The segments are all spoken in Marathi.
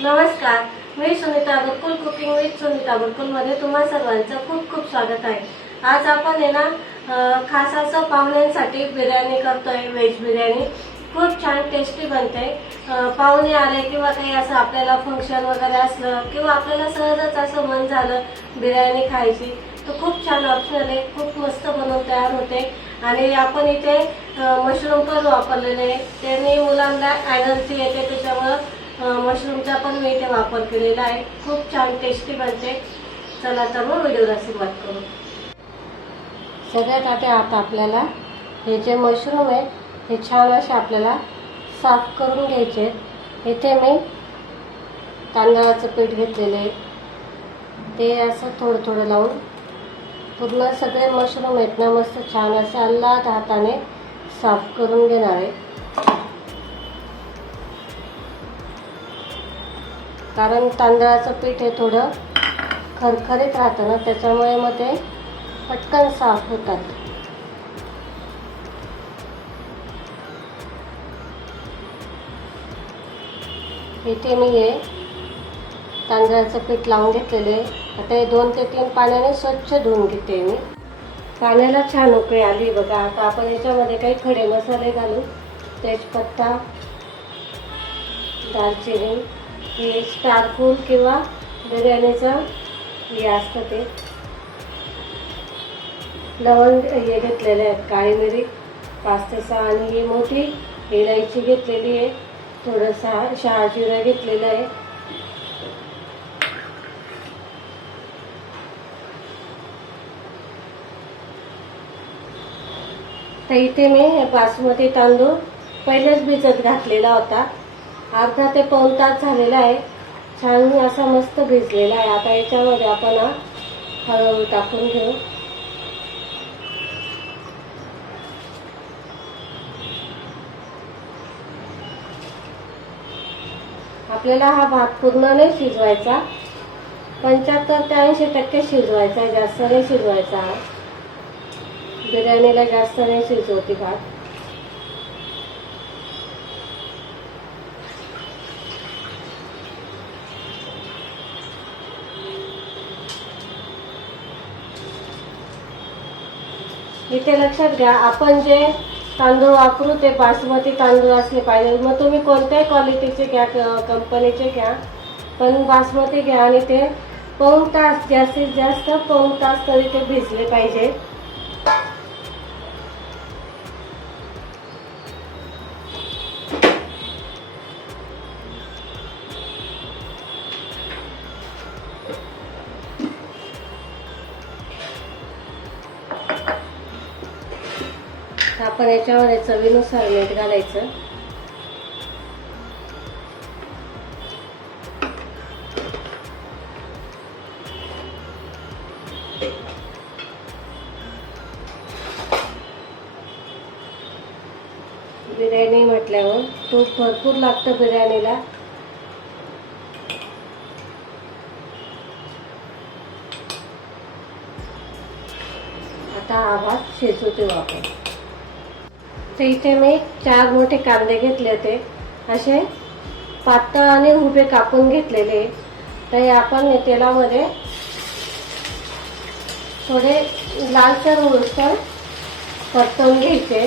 नमस्कार मी सुनीता बुलकुल कुकिंग विथ सुनीता बुलकुलमध्ये तुम्हा सर्वांचं खूप खूप स्वागत आहे. आज आपण आहे ना खास असं पाहुण्यांसाठी बिर्याणी करतोय व्हेज बिर्याणी. खूप छान टेस्टी बनते. पाहुणे आले किंवा काही असं आपल्याला फंक्शन वगैरे असलं किंवा आपल्याला सहजच असं मन झालं बिर्याणी खायची तर खूप छान ऑप्शनल आहे. खूप मस्त बनवून तयार होते. आणि आपण इथे मशरूम पण वापरलेले आहे. त्याने मुलांना ॲनर्जी येते त्याच्यामुळं मशरूमचा पण मी इथे वापर केलेला आहे. खूप छान टेस्टी बनते. चला तर मग व्हिडिओला सुरुवात करू. सगळ्यात आधी आता आपल्याला हे जे मशरूम आहे हे छान असे आपल्याला साफ करून घ्यायचे आहेत. इथे मी तांदळाचं पीठ घेतलेलं आहे. ते असं थोडं थोडं लावून पूर्ण सगळे मशरूम आहेत ना मस्त छान असे अल्लाद हाताने साफ करून घेणार आहे. कारण तांदळाचं पीठ हे थोडं खरखरीत राहतं ना त्याच्यामुळे मग ते पटकन साफ होतात. इथे मी हे तांदळाचं पीठ लावून घेतलेले आहे. आता हे दोन ते तीन पाण्याने स्वच्छ धुवून घेते मी. पाण्याला छान उकळी आली बघा. आता आपण याच्यामध्ये काही खडे मसाले घालू. तेजपत्ता दालचिनी हे स्टार फूल किंवा बिर्याणीचं हे असतं ते. लवंग हे घेतलेले आहेत काळी मिरी पाच ते सहा आणि ही मोठी इलायची घेतलेली आहे. थोडंसा शहा जिरं घेतलेलं आहे. तर इथे मी बासमती तांदूळ पहिलेच भिजत घातलेला होता. अर्धा ते पाऊण तास झालेला आहे. छान असा मस्त भिजलेला आहे. आता याच्यामध्ये आपण हा हळूहळू टाकून घेऊ. आपल्याला हा भात पूर्ण नाही शिजवायचा. पंच्याहत्तर ते ऐंशी टक्के शिजवायचा आहे, जास्त नाही शिजवायचा बिर्याणीला जास्त नाही शिजवती भात. इथे लक्षात घ्या आपण जे तांदूळ वापरू ते बासमती तांदूळ असले पाहिजे. मग तुम्ही कोणत्याही क्वालिटीचे घ्या कंपनीचे घ्या पण बासमती घ्या आणि ते पाऊण तास जास्तीत जास्त पाऊण तास तरी ते भिजले पाहिजे. आपण याच्यामध्ये चवीनुसार मीठ घालायचं. बिर्याणी म्हटल्यावर तूप भरपूर लागतं बिर्याणीला. आता हा भात शिजू देऊ आपण. तर इथे मी चार मोठे कांदे घेतले होते. असे पातळ आणि उभे कापून घेतलेले. तर हे आपण तेलामध्ये थोडे लालसर उलसर परतवून घ्यायचे.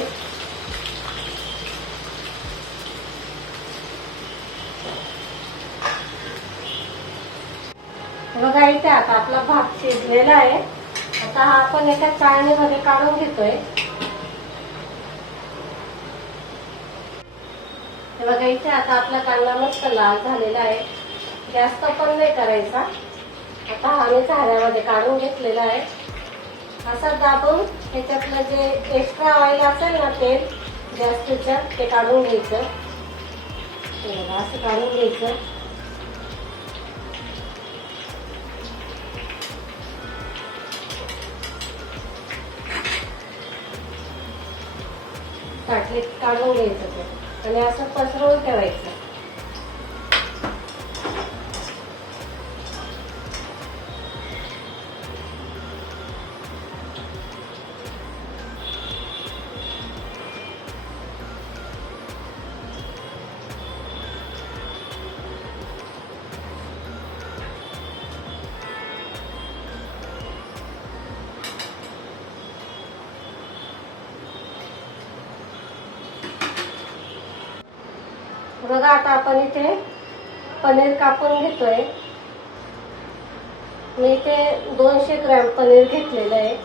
बघा इथे आता आपला भात शिजलेला आहे. आता हा आपण एका चाळणीमध्ये काढून घेतोय. बघा इथे आता आपला कांदा मस्त लाल झालेला आहे. जास्त पण नाही करायचा. आता हा मी झाऱ्यामध्ये काढून घेतलेला आहे. असं दाबून त्याच्यातलं जे एक्स्ट्रा ऑइल असेल ना तेल जास्तीचं ते काढून घ्यायचं. असं काढून घ्यायचं. ताटलीत काढून घ्यायचं आणि असं पसरवून ठेवायचं. बघा आता आपण इथे पनीर कापून घेतोय. मी इथे दोनशे ग्रॅम पनीर घेतलेलं आहे.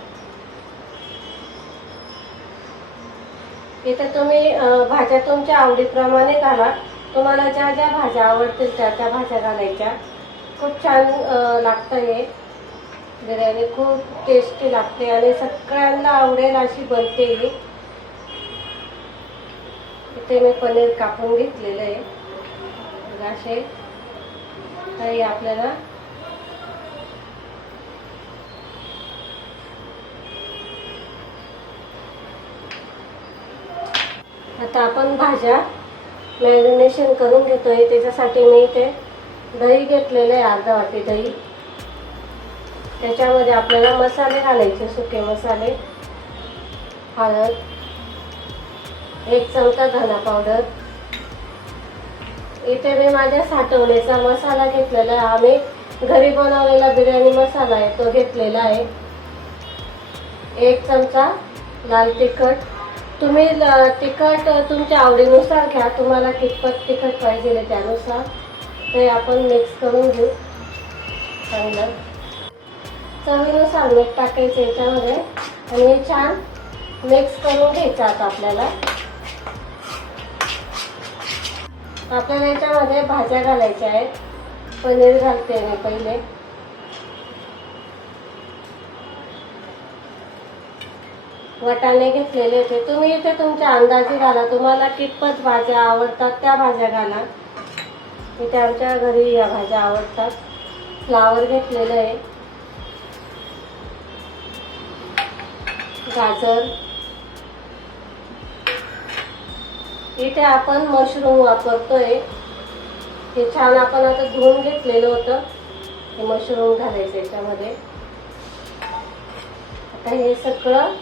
इथे तुम्ही भाज्या तुमच्या आवडीप्रमाणे घाला. तुम्हाला ज्या ज्या भाज्या आवडतील त्या त्या भाज्या घालायच्या. खूप छान लागतं हे. बिर्याणी खूप टेस्टी लागते आणि सगळ्यांना आवडेल अशी बनते ही. इथे मी पनीर कापून घेतलेलं आहे. असे. काही आपल्याला आता आपण भाज्या मॅरिनेशन करून घेतोय. त्याच्यासाठी मी इथे दही घेतलेलं आहे अर्धा वाटी दही. त्याच्यामध्ये आपल्याला मसाले घालायचे सुके मसाले हळद एक चमचा धना पावडर इथे मी माझ्या साठवणीचा मसाला घेतलेला आहे. आम्ही घरी बनवलेला बिर्याणी मसाला आहे तो घेतलेला आहे. एक चमचा लाल तिखट. तुम्ही तिखट तुमच्या आवडीनुसार घ्या. तुम्हाला कितपत तिखट पाहिजे त्यानुसार. ते आपण मिक्स करून घेऊ. चांगलं. चवीनुसार मीठ टाकायचं याच्यामध्ये. आणि छान मिक्स करून घ्यायचं आता आपल्याला. आपल्याला याच्यामध्ये भाज्या घालायच्या आहेत. पनीर घालते मी पहिले. वटाणे घेतलेले होते. तुम्ही इथे तुमच्या अंदाजे घाला. तुम्हाला कितपत भाज्या आवडतात त्या भाज्या घाला. इथे आमच्या घरी या भाज्या आवडतात. फ्लावर घेतलेलं आहे. गाजर. इथे आपण मशरूम वापरतोय. हे छान आपण आता धुवून घेतलेलं होतं. हे मशरूम घालायचं याच्यामध्ये. आता हे सगळं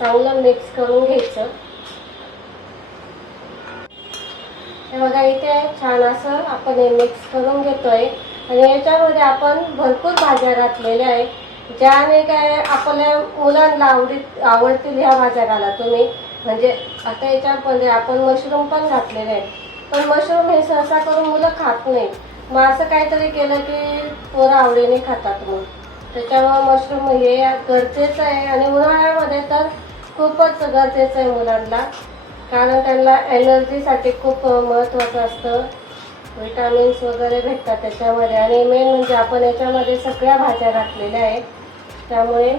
चांगलं मिक्स करून घ्यायचं. हे बघा इथे छान असं आपण हे मिक्स करून घेतोय. आणि याच्यामध्ये आपण भरपूर भाज्या घातलेल्या आहे ज्याने काय आपल्या मुलांना आवडी आवडतील ह्या भाज्या घाला तुम्ही. म्हणजे आता याच्यामध्ये आपण मशरूम पण घातलेले आहे. पण मशरूम हे सहसा करून मुलं खात नाही. मग असं काहीतरी केलं की पोरं आवडीने खातात मग. त्याच्यामुळे मशरूम हे गरजेचं आहे आणि उन्हाळ्यामध्ये तर खूपच गरजेचं आहे मुलांना. कारण त्यांना एनर्जीसाठी खूप महत्त्वाचं असतं. विटामिन्स वगैरे भेटतात त्याच्यामध्ये. आणि मेन म्हणजे आपण याच्यामध्ये सगळ्या भाज्या घातलेल्या आहेत. त्यामुळे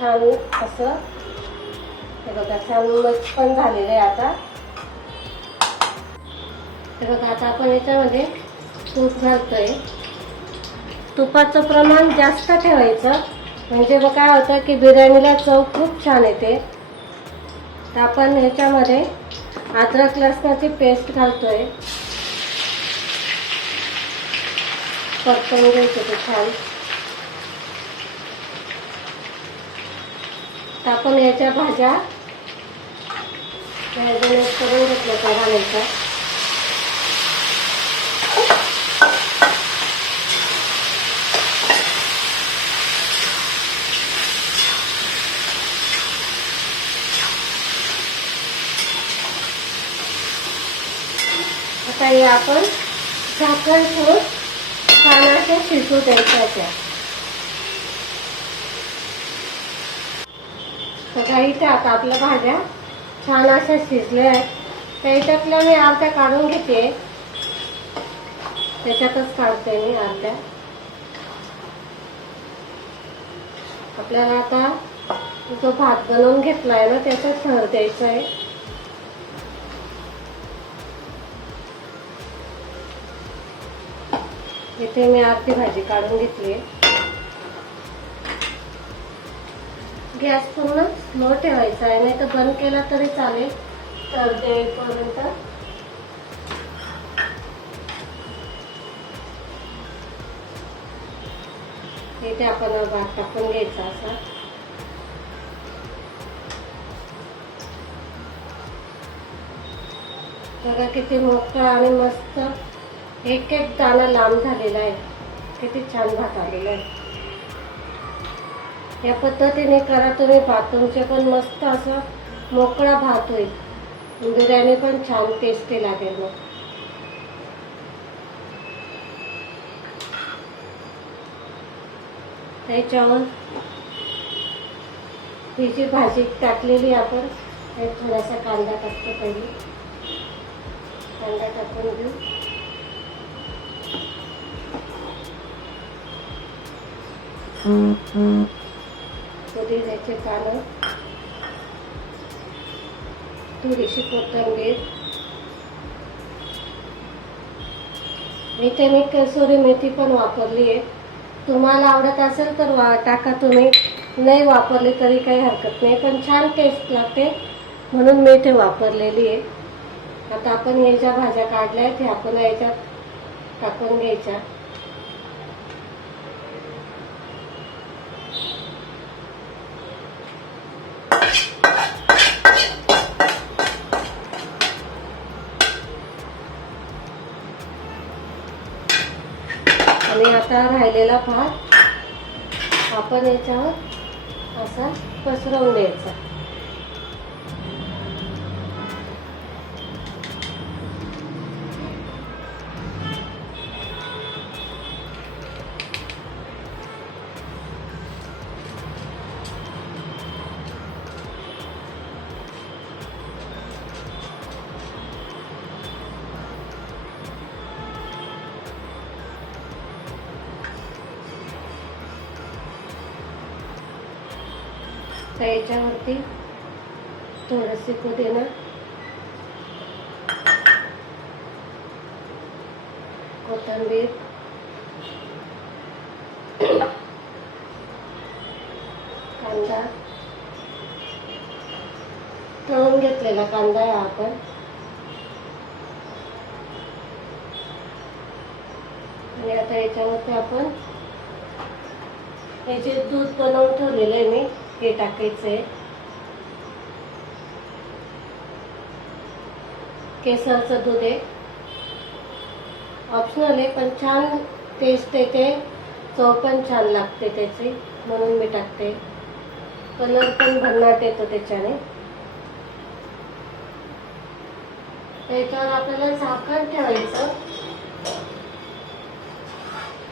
छान असं हे बघा छान मस्त पण झालेलं आहे आता. हे बघा आता आपण याच्यामध्ये तूप घालतोय. तुपाचं प्रमाण जास्त ठेवायचं. म्हणजे मग काय होतं की बिर्याणीला चव खूप छान येते. तर आपण ह्याच्यामध्ये अद्रक लसणाची पेस्ट घालतोय. परतून घ्यायचं ते छान. तर आपण याच्या भाज्या मॅरिनेट करून घेतलं त्या घालायच्या आता हे आपण झाकण ठेवून छान असे शिजू द्यायच्या त्या बघा इथे आता आपल्या भाज्या छान असे शिजल्या आहेत. त्या याच्यातल्या मी अर्ध्या काढून घेते. त्याच्यातच काढते मी अर्ध्या. आपल्याला आता जो भात बनवून घेतलाय ना त्याच्यात सर द्यायचा आहे. इथे मी अर्धी भाजी काढून घेतली गॅस पूर्ण स्लो ठेवायचा आहे. नाही तर बंद केला तरी चालेल. तर देईपर्यंत इथे आपण भात टाकून घ्यायचा असा. बघा किती मोठा आणि मस्त. एक एक दाणा लांब झालेला आहे. किती छान भात आलेला आहे. या पद्धतीने करा तुम्ही भात. तुमचे पण मस्त असा मोकळा भात होईल. बिर्याणी पण छान टेस्टी लागेल मग. त्याच्यावर ही जी भाजी टाकलेली आपण थोडासा कांदा टाकतो पहिले. कांदा टाकून घेऊ. पुदिन्याचे पानं थोडीशी कोथंबीर इथे मी कसुरी मेथी पण वापरली आहे. तुम्हाला आवडत असेल तर वा टाका तुम्ही. नाही वापरली तरी काही हरकत नाही पण छान टेस्ट लागते. म्हणून मी इथे वापरलेली आहे. आता आपण हे ज्या भाज्या काढल्या आहेत ह्या आपण याच्यात टाकून घ्यायच्या. आणि आता राहिलेला भात आपण याच्यावर असा पसरवून द्यायचा. आता याच्यावरती थोडंसे पुदिना कोथंबीर. कांदा. तळून घेतलेला कांदा आहे हा आपण. आणि आता याच्यावरती आपण याचे दूध बनवून ठेवलेलं आहे मी हे टाकायचं आहे केसरचं दूध आहे. ऑप्शनल आहे पण छान टेस्ट येते चव पण छान लागते त्याची म्हणून मी टाकते. कलर पण भन्नाट येतो त्याच्याने. त्याच्यावर आपल्याला झाकण ठेवायचं.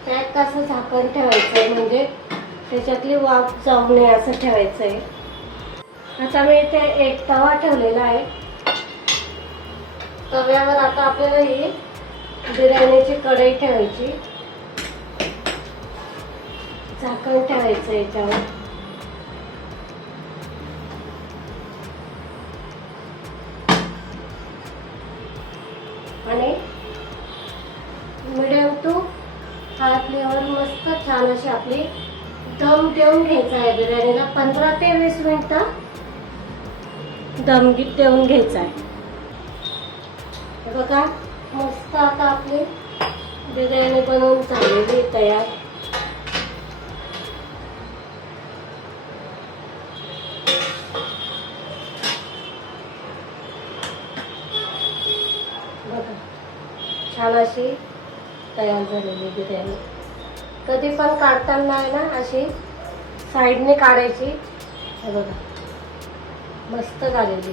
त्यात कसं झाकण ठेवायचं म्हणजे त्याच्यातली वाफ जाऊ नये असं ठेवायचं आहे आता मी इथे एक तवा ठेवलेला आहे. तव्यावर आता आपल्याला ही बिर्याणीची कढई ठेवायची. झाकण ठेवायचं याच्यावर. आणि मिडियम टू हात फ्लेवर मस्त छान अशी आपली दम देऊन घ्यायचा आहे बिर्याणीला पंधरा ते वीस मिनिटं दम देऊन घ्यायचा आहे. बघा मस्त आता आपली बिर्याणी बनवून झालेली तयार. बघा छान अशी तयार झालेली बिर्याणी. कधी पण काढताना आहे ना अशी साईडने काढायची. हे बघा. मस्त झालेली.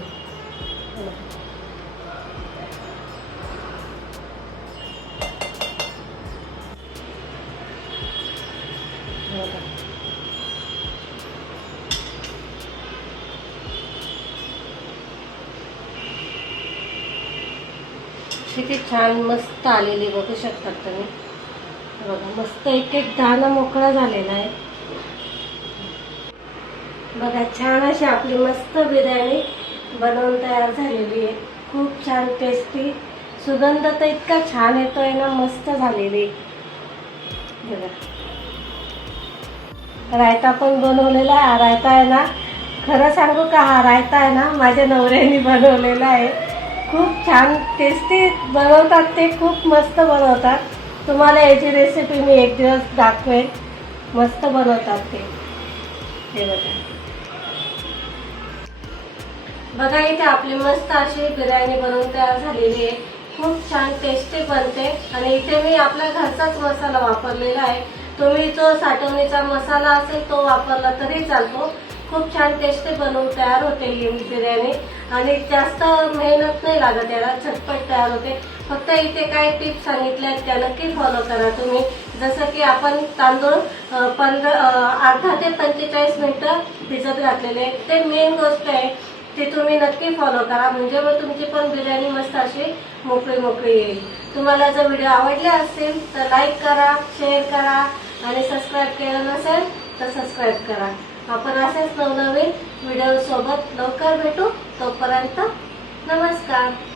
किती छान मस्त आलेली बघू शकतात तुम्ही. बघा मस्त एक एक दाणा मोकळा झालेला आहे. बघा छान अशी आपली मस्त बिर्याणी बनवून तयार झालेली आहे. खूप छान टेस्टी सुगंध तर इतका छान येतोय ना मस्त झालेली बघा. रायता पण बनवलेला आहे. हा रायता आहे ना खरं सांगू का हा रायता आहे ना माझ्या नवऱ्याने बनवलेला आहे. खूप छान टेस्टी बनवतात ते खूप मस्त बनवतात. तुम्हाला याची रेसिपी मी एक दिवस दाखवेन. मस्त बनवतात ते. हे बघा. बघा इथे आपली मस्त अशी बिर्याणी बनवून तयार झालेली आहे. खूप छान टेस्टी बनते. आणि इथे मी आपला घरचाच मसाला वापरलेला आहे. तुम्ही जो साठवणीचा मसाला असेल तो वापरला तरी चालतो. खूप छान टेस्टी बनवून तयार होते ही बिर्याणी. आणि जास्त मेहनत नाही लागत याला झटपट तयार होते. फक्त इथे काय टिप्स सांगितल्या आहेत त्या नक्की फॉलो करा तुम्ही. जसं की आपण तांदूळ पंधरा अर्धा ते पंचेचाळीस मिनटं भिजत घातलेले ते मेन गोष्ट आहे ती तुम्ही नक्की फॉलो करा. म्हणजे मग तुमची पण बिर्याणी मस्त अशी मोकळी मोकळी येईल. तुम्हाला जर व्हिडिओ आवडले असेल तर लाईक करा शेअर करा. आणि सबस्क्राईब केलं नसेल तर सबस्क्राईब करा. आपण असेच नवनवीन व्हिडिओ सोबत लवकर भेटू. तोपर्यंत नमस्कार.